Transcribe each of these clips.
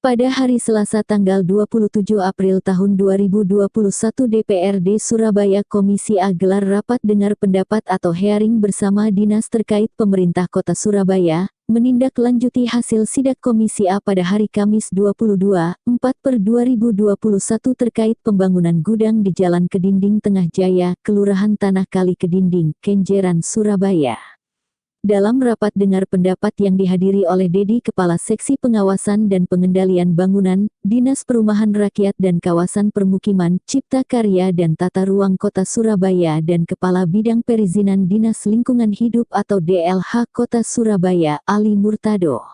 Pada hari Selasa tanggal 27 April tahun 2021 DPRD Surabaya Komisi A gelar rapat dengar pendapat atau hearing bersama dinas terkait pemerintah Kota Surabaya, menindaklanjuti hasil sidak Komisi A pada hari Kamis 22/4/2021 terkait pembangunan gudang di Jalan Kedinding Tengah Jaya, Kelurahan Tanah Kali Kedinding, Kenjeran, Surabaya. Dalam rapat dengar pendapat yang dihadiri oleh Dedi Kepala Seksi Pengawasan dan Pengendalian Bangunan, Dinas Perumahan Rakyat dan Kawasan Permukiman, Cipta Karya dan Tata Ruang Kota Surabaya dan Kepala Bidang Perizinan Dinas Lingkungan Hidup atau DLH Kota Surabaya, Ali Murtado.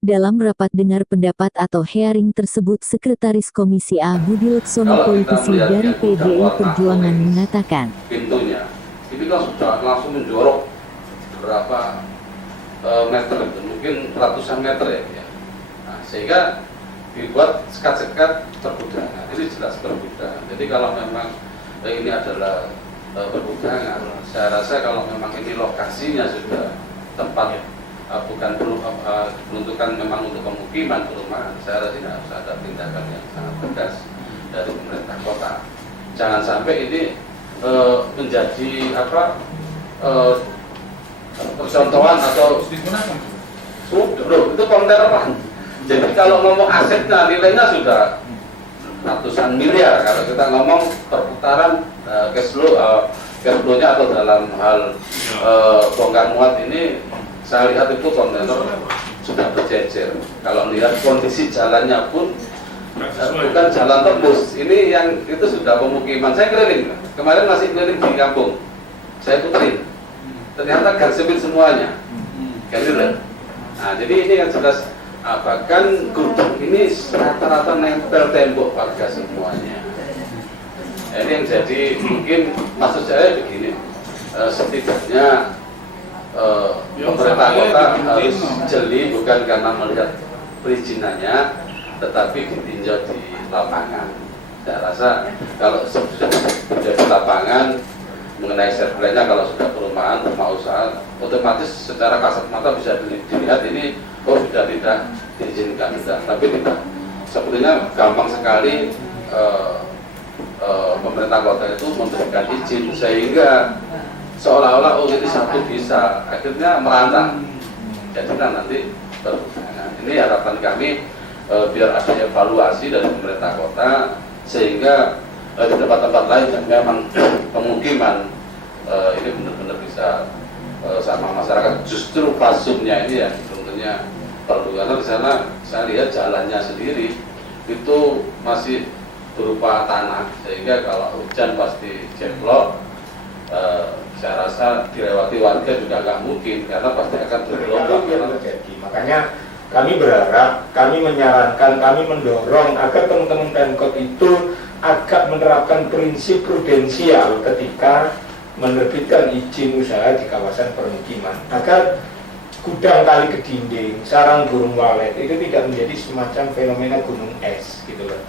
Dalam rapat dengar pendapat atau hearing tersebut Sekretaris Komisi A Budi Laksono politisi dari PDI Perjuangan mengatakan, pintunya ini kan sudah langsung menjorok berapa meter itu, mungkin ratusan meter ya. Nah, sehingga dibuat sekat-sekat pergudangan. Ini jelas pergudangan. Jadi kalau memang ini adalah pergudangan, saya rasa kalau memang ini lokasinya sudah tempat bukan peruntukan memang untuk pemukiman perumahan, saya rasa harus ada tindakan yang sangat tegas dari pemerintah kota. Jangan sampai ini menjadi percontohan atau itu konteneran. Jadi kalau ngomong asetnya nilainya sudah ratusan miliar. Kalau kita ngomong perputaran cash flow-nya atau dalam hal bongkar muat ini, saya lihat itu kontainer sudah berjejer. Kalau lihat kondisi jalannya pun bukan jalan tembus. Ini yang itu sudah pemukiman. Saya keliling kemarin, masih keliling di kampung. Saya puterin. Ternyata garsepit semuanya, kan? Nah, jadi ini yang jelas, bahkan gudang ini rata-rata nempel tembok warga semuanya. Nah, ini yang jadi mungkin maksud saya begini, setidaknya pemerintah kota harus jeli, bukan karena melihat perizinannya, tetapi ditinjau di lapangan. Saya rasa kalau sudah menjadi lapangan mengenai surveinya, kalau sudah perumahan, rumah usaha, otomatis secara kasat mata bisa dilihat ini sudah tidak diizinkan, tapi tidak. Sepertinya gampang sekali pemerintah kota itu memberikan izin, sehingga seolah-olah ini satu bisa, akhirnya merantau. Jadi nanti perhubungan. Ini harapan kami biar ada evaluasi dari pemerintah kota, sehingga di tempat-tempat lain yang memang pemukiman ini benar-benar bisa sama masyarakat. Justru fasumnya ini yang tentunya perlu, karena di sana saya lihat jalannya sendiri itu masih berupa tanah, sehingga kalau hujan pasti jeblok. Saya rasa dilewati warga juga nggak mungkin, karena pasti akan bergelombang. Makanya kami berharap, kami menyarankan, kami mendorong agar teman-teman Pemkot itu agak menerapkan prinsip prudensial ketika menerbitkan izin usaha di kawasan permukiman, agar gudang Kali Kedinding, sarang burung walet itu tidak menjadi semacam fenomena gunung es gitu loh.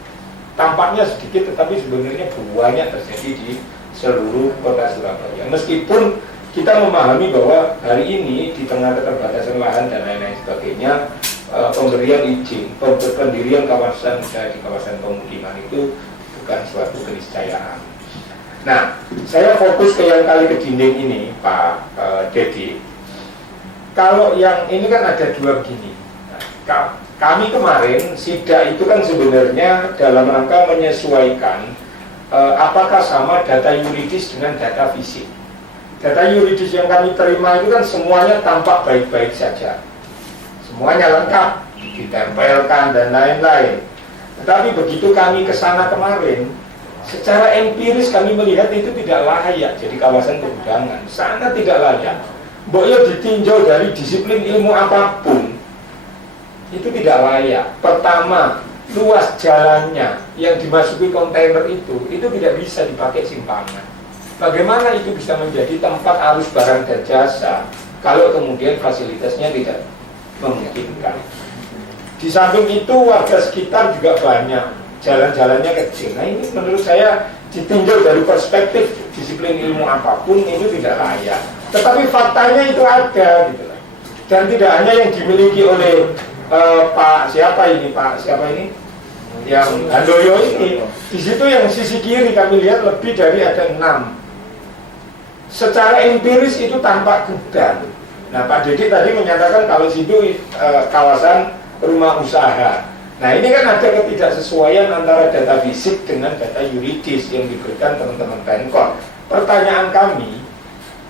Tampaknya sedikit, tetapi sebenarnya banyak terjadi di seluruh kota Surabaya. Meskipun kita memahami bahwa hari ini di tengah keterbatasan lahan dan lain-lain sebagainya, pemberian izin, pendirian kawasan usaha di kawasan pemukiman itu bukan suatu keniscayaan. Nah, saya fokus ke yang Kali Kedinding ini, Pak Dedi. Kalau yang ini kan ada dua begini. Nah, kami kemarin sidak itu kan sebenarnya dalam rangka menyesuaikan apakah sama data yuridis dengan data fisik. Data yuridis yang kami terima itu kan semuanya tampak baik-baik saja, semuanya lengkap, ditempelkan dan lain-lain. Tetapi begitu kami ke sana kemarin, secara empiris kami melihat itu tidak layak jadi kawasan pergudangan, sangat tidak layak. Boleh ditinjau dari disiplin ilmu apapun, itu tidak layak. Pertama, luas jalannya yang dimasuki kontainer itu tidak bisa dipakai simpangan. Bagaimana itu bisa menjadi tempat arus barang dan jasa kalau kemudian fasilitasnya tidak memungkinkan? Di samping itu warga sekitar juga banyak, jalan-jalannya kecil. Nah, ini menurut saya ditinjau dari perspektif disiplin ilmu apapun itu tidak layak. Tetapi faktanya itu ada gitu. Dan tidak hanya yang dimiliki oleh Pak siapa ini yang Handoyo ini, di situ yang sisi kiri kami lihat lebih dari ada 6. Secara empiris itu tampak gudang. Nah, Pak Dedi tadi menyatakan kalau situ kawasan rumah usaha. Nah, ini kan ada ketidaksesuaian antara data fisik dengan data yuridis yang diberikan teman-teman Pemkot. Pertanyaan kami,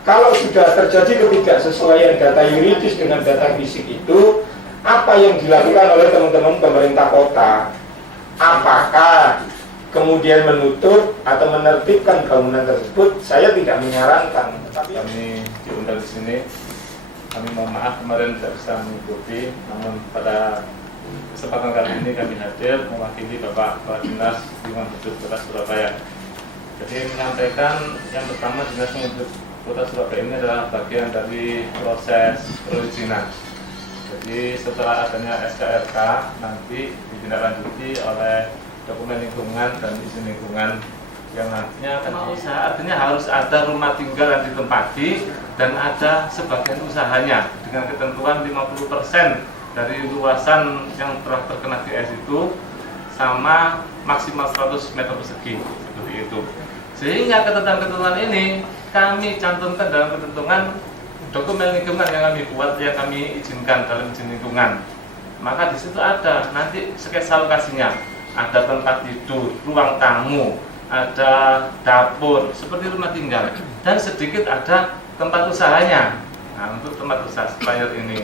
kalau sudah terjadi ketidaksesuaian data yuridis dengan data fisik itu, apa yang dilakukan oleh teman-teman pemerintah kota? Apakah kemudian menutup atau menertibkan bangunan tersebut? Saya tidak menyarankan. Tetapi kami diundang di sini, kami mohon maaf kemarin tidak bisa mengikuti, namun pada kesempatan kali ini kami hadir mewakili Bapak Kepala Dinas Lingkungan Hidup Kota Surabaya. Jadi menyampaikan yang pertama, Dinas Lingkungan Hidup Kota Surabaya ini adalah bagian dari proses perizinan. Jadi setelah adanya SKRK nanti ditindaklanjuti oleh dokumen lingkungan dan izin lingkungan yang nantinya akan usaha, artinya harus ada rumah tinggal yang ditempati dan ada sebagian usahanya dengan ketentuan 50% dari luasan yang telah terkena GS itu sama maksimal 100 meter persegi seperti itu. Sehingga ketentuan-ketentuan ini kami cantumkan dalam ketentuan dokumen lingkungan yang kami buat, yang kami izinkan dalam izin lingkungan. Maka di situ ada nanti sketsa lokasinya, ada tempat tidur, ruang tamu, ada dapur seperti rumah tinggal, dan sedikit ada tempat usahanya. Nah, untuk tempat usaha supplier ini,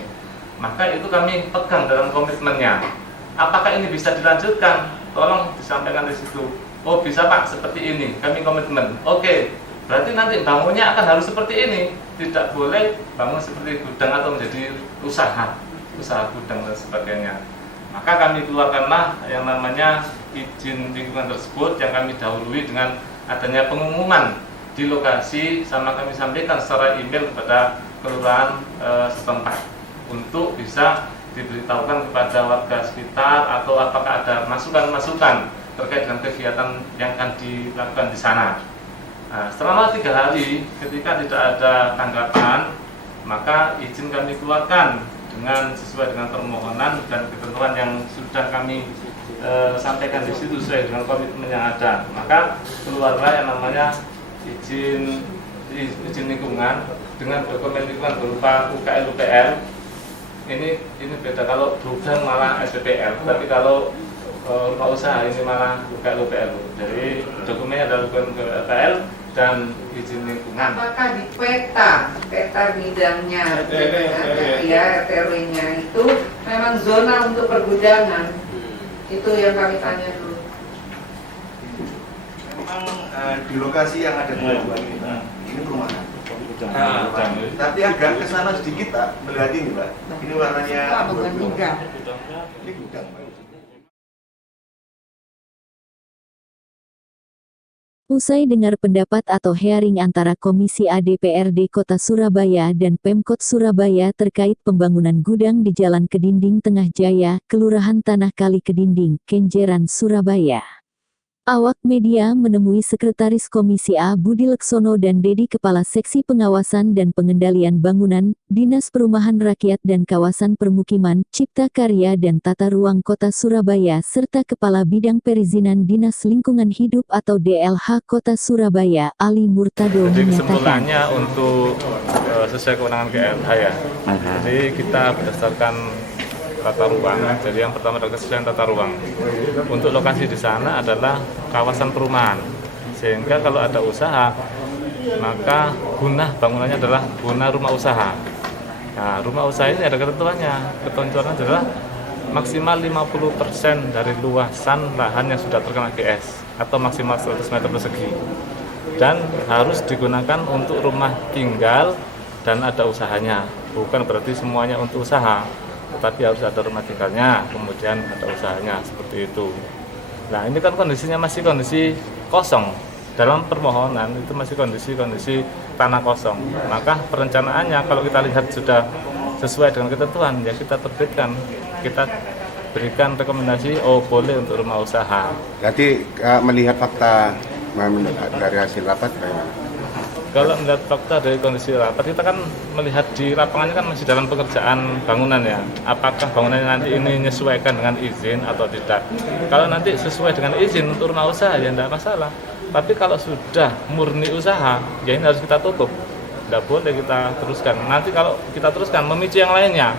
maka itu kami pegang dalam komitmennya. Apakah ini bisa dilanjutkan? Tolong disampaikan di situ. Oh bisa Pak, seperti ini, kami komitmen. Oke, berarti nanti bangunnya akan harus seperti ini. Tidak boleh bangun seperti gudang atau menjadi usaha gudang dan sebagainya. Maka kami keluarkanlah yang namanya izin lingkungan tersebut yang kami dahului dengan adanya pengumuman di lokasi, sama kami sampaikan secara email kepada kelurahan setempat untuk bisa diberitahukan kepada warga sekitar atau apakah ada masukan-masukan terkait dengan kegiatan yang akan dilakukan di sana. Nah, selama 3 hari ketika tidak ada tanggapan, maka izin kami keluarkan dengan sesuai dengan permohonan dan ketentuan yang sudah kami sampaikan di situ sesuai dengan komitmen yang ada. Maka keluarlah yang namanya izin lingkungan dengan dokumen lingkungan berupa UKL UPL. Ini beda, kalau gudang malah SPPL, tapi kalau rumah usaha ini malah UKL UPL. Jadi dokumennya adalah dokumen UPL dan izin lingkungan. Apakah di peta bidangnya ya RW-nya itu memang zona untuk pergudangan? Itu yang kami tanya dulu. Memang di lokasi yang ada pengaduan ini perumahan. Tapi agak ke sana sedikit Pak, melihat ini Pak. Ini warnanya bukan gudang. Ini gudang Pak. Usai dengar pendapat atau hearing antara Komisi A DPRD Kota Surabaya dan Pemkot Surabaya terkait pembangunan gudang di Jalan Kedinding Tengah Jaya, Kelurahan Tanah Kali Kedinding, Kenjeran, Surabaya. Awak media menemui Sekretaris Komisi A Budi Leksono dan Dedi Kepala Seksi Pengawasan dan Pengendalian Bangunan, Dinas Perumahan Rakyat dan Kawasan Permukiman, Cipta Karya dan Tata Ruang Kota Surabaya serta Kepala Bidang Perizinan Dinas Lingkungan Hidup atau DLH Kota Surabaya, Ali Murtado Jadi menyatakan. kesimpulannya untuk sesuai kewenangan KLH ya. Jadi kita berdasarkan tata ruang. Jadi yang pertama adalah kesesuaian tata ruang. Untuk lokasi di sana adalah kawasan perumahan. Sehingga kalau ada usaha, maka guna bangunannya adalah guna rumah usaha. Nah, rumah usaha ini ada ketentuannya. Ketentuannya adalah maksimal 50% dari luasan lahan yang sudah terkena GS atau maksimal 100 meter persegi. Dan harus digunakan untuk rumah tinggal dan ada usahanya. Bukan berarti semuanya untuk usaha, tetapi harus ada rumah tinggalnya, kemudian ada usahanya, seperti itu. Nah, ini kan kondisinya masih kondisi kosong. Dalam permohonan itu masih kondisi tanah kosong. Maka perencanaannya kalau kita lihat sudah sesuai dengan ketentuan, ya kita terbitkan, kita berikan rekomendasi, oh boleh untuk rumah usaha. Jadi melihat fakta dari hasil rapat bagaimana? Kalau melihat fakta dari kondisi rapat, kita kan melihat di lapangannya kan masih dalam pekerjaan bangunan ya. Apakah bangunannya nanti ini menyesuaikan dengan izin atau tidak? Kalau nanti sesuai dengan izin untuk rumah usaha ya tidak masalah. Tapi kalau sudah murni usaha, ya ini harus kita tutup. Tidak boleh kita teruskan. Nanti kalau kita teruskan memicu yang lainnya,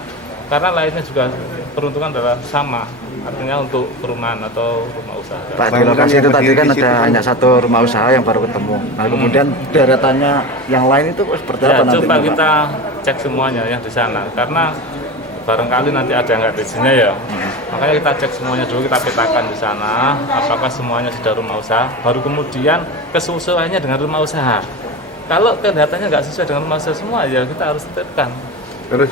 karena lainnya juga peruntukan adalah sama. Artinya untuk perumahan atau rumah usaha. Pak, di lokasi itu tadi kan ada hanya satu rumah usaha yang baru ketemu. Nah, kemudian deretannya yang lain itu seperti apa nanti? Coba kita cek semuanya yang di sana, karena barangkali nanti ada yang nggak ada izinnya ya. Makanya kita cek semuanya dulu, kita petakan di sana, apakah semuanya sudah rumah usaha, baru kemudian kesesuaiannya dengan rumah usaha. Kalau kelihatannya nggak sesuai dengan rumah usaha semua, ya kita harus tetapkan. Terus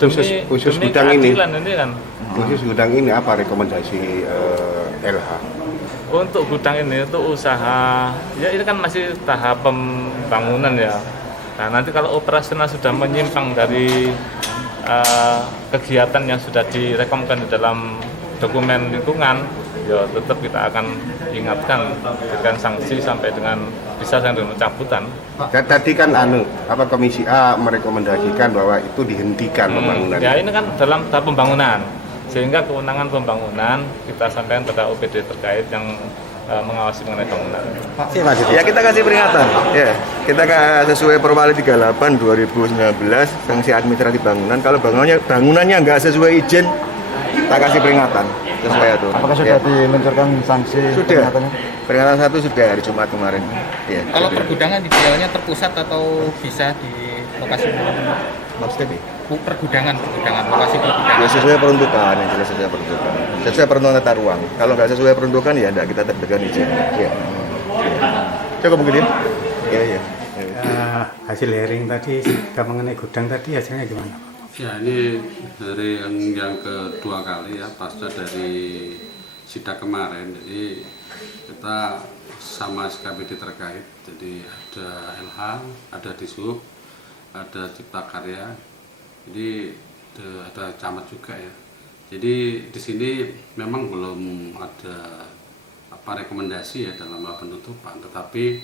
khusus gudang ini kan. Khusus gudang ini apa rekomendasi LH? Untuk gudang ini itu usaha, ya ini kan masih tahap pembangunan ya. Nah nanti kalau operasional sudah menyimpang dari kegiatan yang sudah direkomkan di dalam dokumen lingkungan, ya tetap kita akan ingatkan, berikan sanksi sampai dengan bisa sampai dengan pencabutan. Tadi kan Komisi A merekomendasikan bahwa itu dihentikan pembangunan. Ya ini kan dalam tahap pembangunan, sehingga kewenangan pembangunan kita sampaikan kepada OPD terkait yang mengawasi mengenai bangunan. Ya kita kasih peringatan. Ya, kita sesuai Perwali 38 2019 sanksi administratif bangunan. Kalau bangunannya nggak sesuai izin, kita kasih peringatan sesuai itu. Apakah sudah diluncurkan sanksi? Sudah. Peringatan 1 sudah hari Jumat kemarin. Ya, kalau pergudangan idealnya terpusat atau bisa di lokasi maksudnya pergudangan lokasi pergudangan. Ya sesuai peruntukan, yang jelas sesuai peruntukan. Sesuai peruntukan tata ruang. Kalau nggak sesuai peruntukan ya tidak kita terbitkan izin. Ya. Cukup mungkin. Ya. Hasil hearing tadi mengenai gudang tadi hasilnya gimana? Ya ini dari yang kedua kali ya pasca dari sidak kemarin. Jadi kita sama SKPD terkait. Jadi ada LH, ada Dishub, ada Cipta Karya. Jadi ada camat juga ya. Jadi di sini memang belum ada rekomendasi ya dalam hal penutupan, tetapi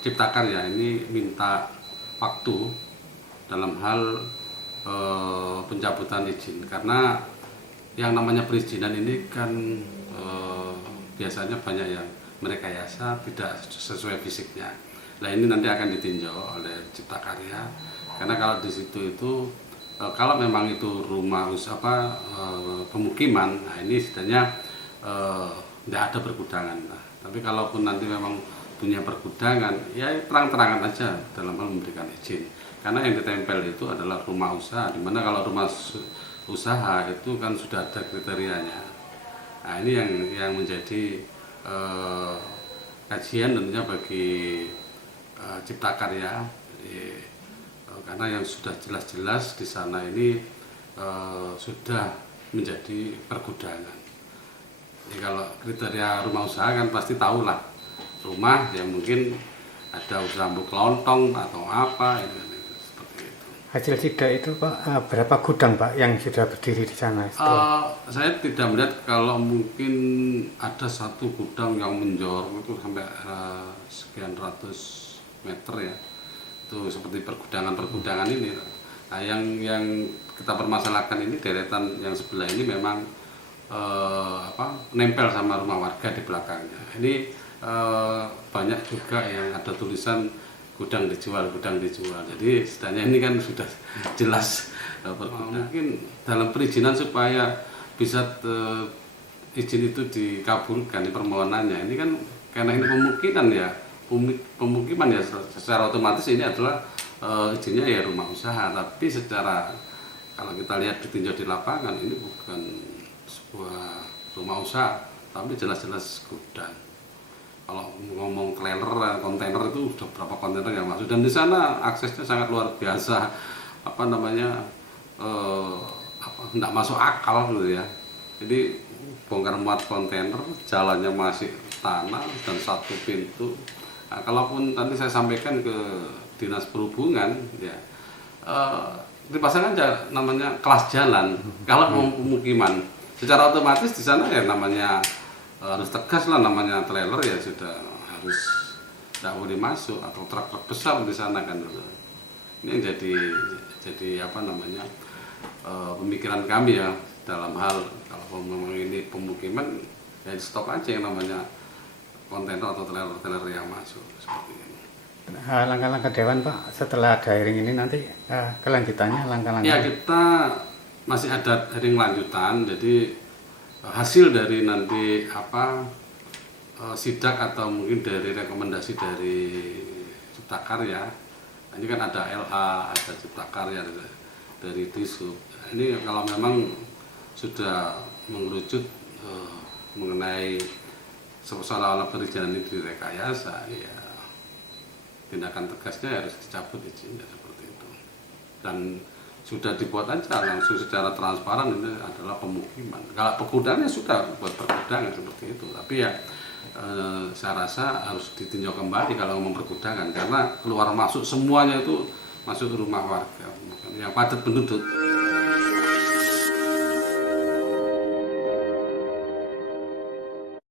Cipta Karya ini minta waktu dalam hal pencabutan izin, karena yang namanya perizinan ini kan biasanya banyak yang merekayasa tidak sesuai fisiknya. Nah ini nanti akan ditinjau oleh Cipta Karya, karena kalau di situ itu kalau memang itu rumah usaha pemukiman, nah ini setidaknya tidak ada pergudangan. Nah, tapi kalaupun nanti memang punya pergudangan, ya terang-terangan aja dalam hal memberikan izin. Karena yang ditempel itu adalah rumah usaha, dimana kalau rumah usaha itu kan sudah ada kriterianya. Nah ini yang menjadi kajian tentunya bagi Cipta Karya. Jadi, karena yang sudah jelas-jelas di sana ini sudah menjadi pergudangan. Jadi kalau kriteria rumah usaha kan pasti tahulah rumah yang mungkin ada usaha kelontong atau apa seperti itu. Hasil sidak itu Pak, berapa gudang Pak yang sudah berdiri di sana? Saya tidak melihat kalau mungkin ada satu gudang yang menjor itu sampai sekian ratus meter ya. Itu seperti pergudangan ini. Nah, yang kita permasalahkan ini deretan yang sebelah ini memang nempel sama rumah warga di belakangnya. Ini banyak juga yang ada tulisan gudang dijual. Jadi setidaknya ini kan sudah jelas mungkin dalam perizinan supaya bisa izin itu dikabulkan di permohonannya. Ini kan karena ini pemukiman ya secara otomatis ini adalah izinnya ya rumah usaha, tapi secara kalau kita lihat ditinjau di lapangan ini bukan sebuah rumah usaha, tapi jelas-jelas gudang. Kalau ngomong trailer, kontainer itu sudah berapa kontainer yang masuk, dan di sana aksesnya sangat luar biasa, nggak masuk akal gitu ya. Jadi bongkar muat kontainer, jalannya masih tanah dan satu pintu. Nah, kalaupun nanti saya sampaikan ke Dinas Perhubungan, ya dipasang aja namanya kelas jalan. Kalau mau pemukiman, secara otomatis di sana ya namanya harus tegas lah, namanya trailer ya sudah harus tidak boleh masuk atau truk-truk besar di sana kan. Ini yang jadi apa namanya pemikiran kami ya dalam hal kalau memang ini pemukiman ya di stop aja yang namanya kontainer atau trailer yang masuk seperti ini. Langkah-langkah Dewan Pak setelah ada hearing ini nanti kelanjutannya langkah-langkah. Ya kita masih ada hearing lanjutan, jadi hasil dari nanti apa sidak atau mungkin dari rekomendasi dari Cipta Karya, ini kan ada LH, ada Cipta Karya dari Disub. Ini kalau memang sudah mengerucut mengenai seolah-olah perizinan ini direkayasa, ya tindakan tegasnya harus dicabut izinnya seperti itu. Dan sudah dibuat aja langsung secara transparan ini adalah pemukiman. Kalau pergudangan sudah buat pergudangan seperti itu, tapi ya saya rasa harus ditinjau kembali kalau ngomong pergudangan karena keluar masuk semuanya itu masuk rumah warga yang padat penduduk.